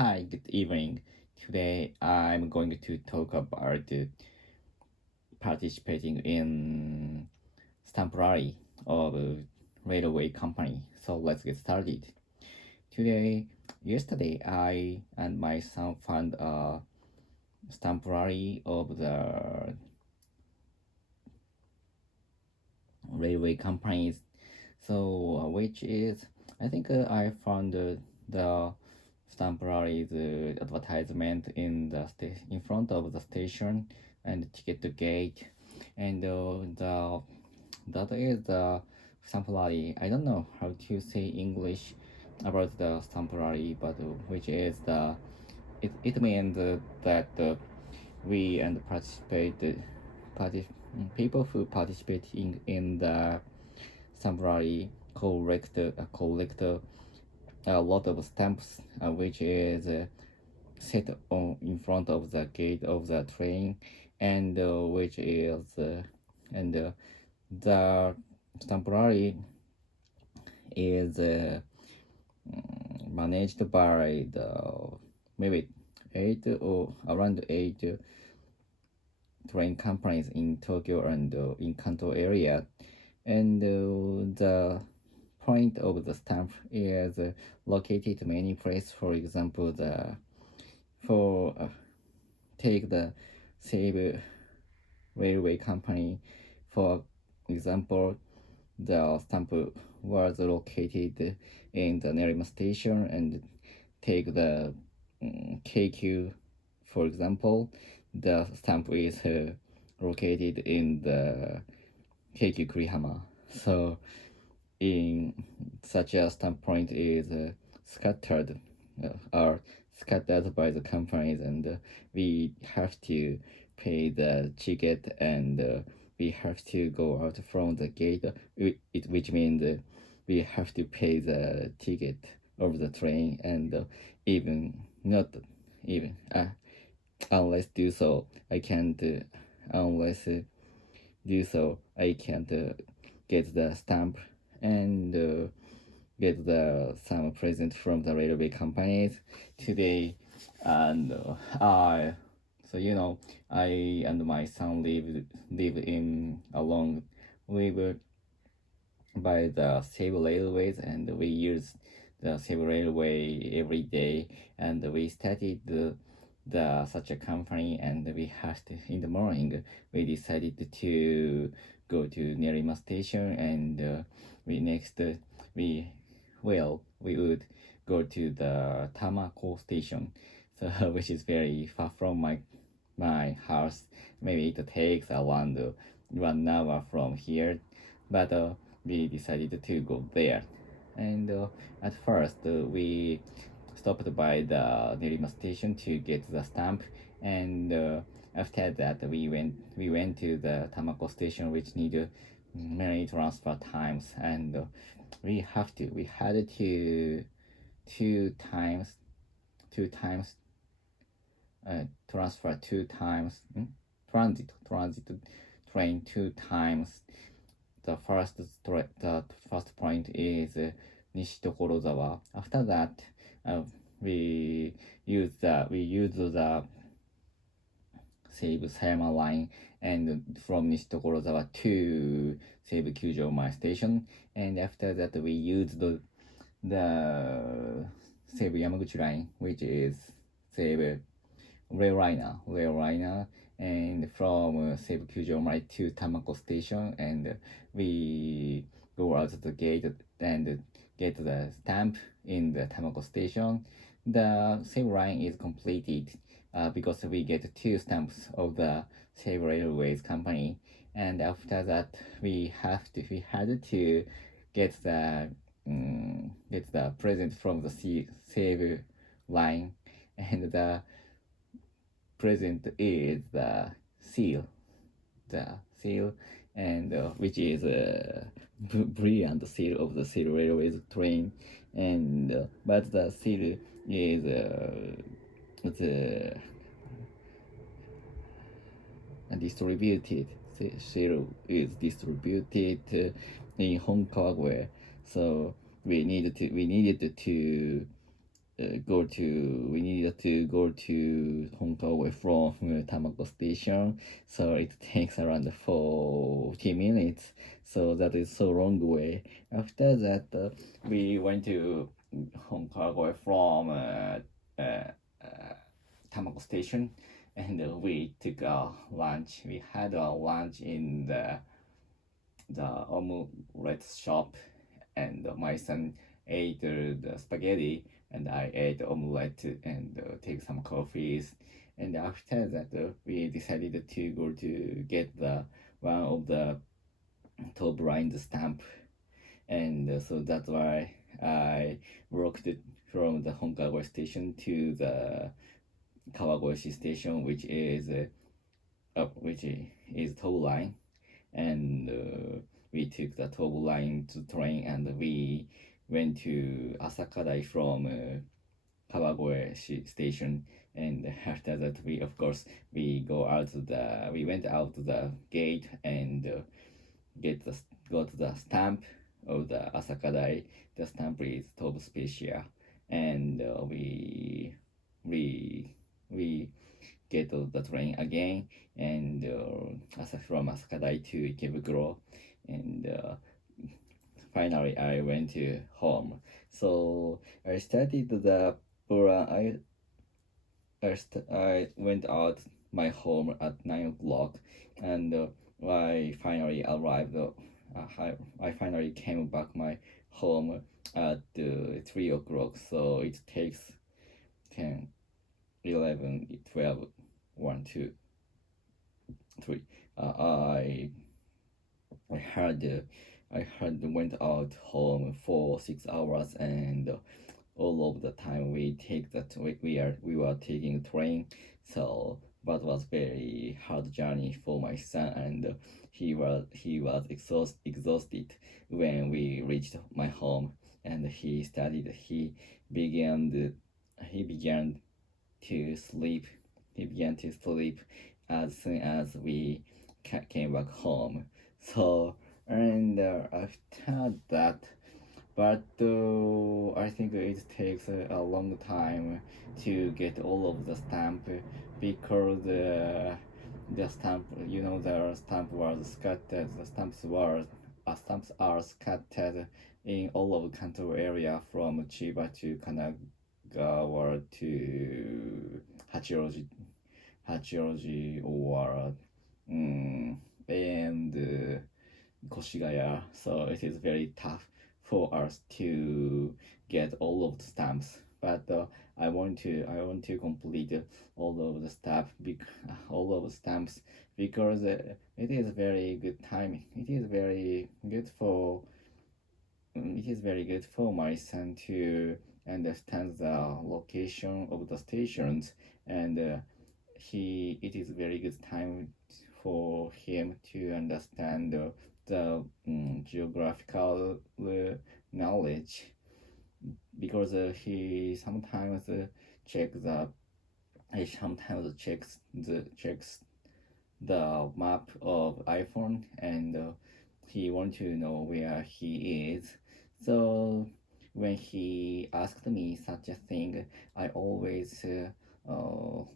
Hi, good evening. Today I'm going to talk about participating in stamp rally of a railway company. So let's get started. Yesterday, I and my son found a stamp rally of the railway companies. So, which is, I think I found the temporary advertisement in front of the station and ticket gate, and the that is the temporary. I don't know how to say English about the temporary, but which is it means that we and partic- people who participate in the temporary collect a lot of stamps, which is set on in front of the gate of the train, and which is and the temporary is managed by the maybe eight or around eight train companies in Tokyo and in Kanto area, and the point of the stamp is located many places. For example, the for take the save railway company. For example, the stamp was located in the Nerima station, and take the KQ. For example, the stamp is located in the KQ Kurihama. So in such a standpoint is are scattered by the companies, and we have to pay the ticket, and we have to go out from the gate, which means we have to pay the ticket of the train, and even not even unless do so I can't unless do so I can't get the stamp, and get the some present from the railway companies today. And I so I and my son live in along live by the Save Railways, and we use the Save Railway every day, and we started the such a company, and we had to, in the morning we decided to go to Nerima station, and we we would go to the Tamako station, so which is very far from my house. Maybe it takes around 1 hour from here, but we decided to go there. And at first, we stopped by the Nerima station to get the stamp, and after that, we went to the Tamako station, which needed many transfer times, and we had to two times two times transfer two times transit train two times. The first point is Nishitokorozawa. After that, we use the Seibu Sayama line, and from Nishitokorozawa to Seibu Kyujoma station, and after that we use the Seibu Yamaguchi line, which is Seibu rail liner, and from Seibu Kyujoma to Tamako station, and we go out the gate and get the stamp in the Tamako station. The Seibu line is completed because we get two stamps of the Seibu Railways company, and after that we had to get the present from the Seibu line, and the present is the seal, and which is a brilliant seal of the Seal Railways train, and but the seal is the distributed. Seal is distributed in Honkawa, so we needed to we needed to go to Honkawa from Tamako station, so it takes around 40 minutes. So that is so long way. After that, we went to Honkawa from Tamako station, and we took a lunch. We had a lunch in the omelette shop, and my son ate the spaghetti, and I ate the omelette and take some coffees. And after that, we decided to go to get the one of the top line stamp, and so that's why I walked from the Honkawa station to the Kawagoshi station, which is top line, and we took the top line to train, and we went to Asakadai from Kawagoe station. And after that, we of course we went out the gate and get the got the stamp of the Asakadai. The stamp is top special, and we get the train again, and from Asakadai to Ikebukuro, and finally I went to home. So I started the program. I went out my home at 9 o'clock, and I finally arrived. I finally came back my home at 3 o'clock. So it takes 10, 11, 12, 1, 2, 3. I had I had went out home for 6 hours, and all of the time we were taking train. So that was very hard journey for my son, and he was exhausted when we reached my home, and began the, he began to sleep. He began to sleep as soon as we came back home. So, and after that, but I think it takes a long time to get all of the stamp, because the stamp, the stamp was scattered. Stamps are scattered in all of Kanto area, from Chiba to Kanagawa to Hachioji, or and Koshigaya. So it is very tough for us to get all of the stamps. But I want to complete all of the all of the stamps, because it is very good time. It is very good for my son to understand the location of the stations, and it is very good time for him to understand geographical knowledge, because check the he sometimes checks the map of iPhone, and he want to know where he is. So when he asked me such a thing, I always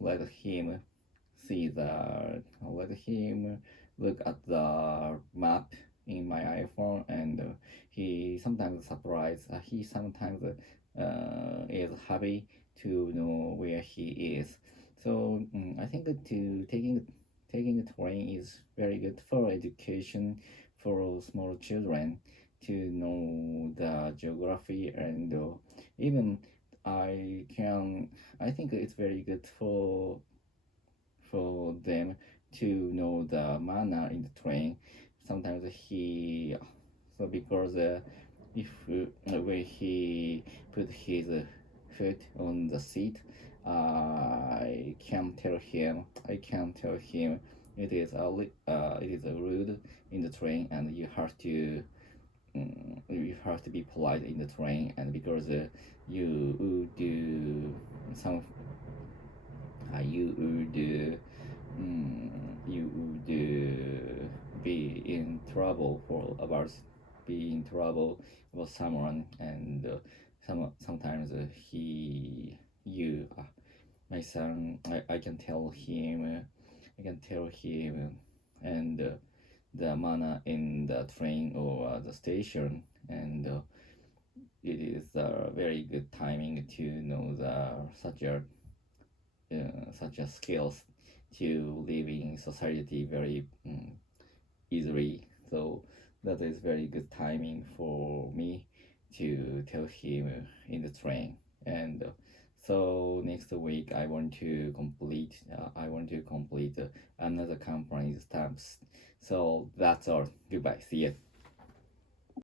let him look at the map in my iPhone, and he sometimes surprised. He sometimes is happy to know where he is. So I think that taking a train is very good for education for small children, to know the geography, and even I can I think it's very good for them to know the manner in the train. Sometimes because if when he put his foot on the seat, I can tell him it is a rude in the train, and you have to be polite in the train, and because you would do some you would you would be in trouble for about be in trouble with someone, and Sometimes he you my son, I can tell him and the manner in the train or the station, and it is a very good timing to know the such a skills to live in society very easily. So that is very good timing for me to tell him in the train. And so next week I want to complete another company's stamps. So that's all. Goodbye. See you.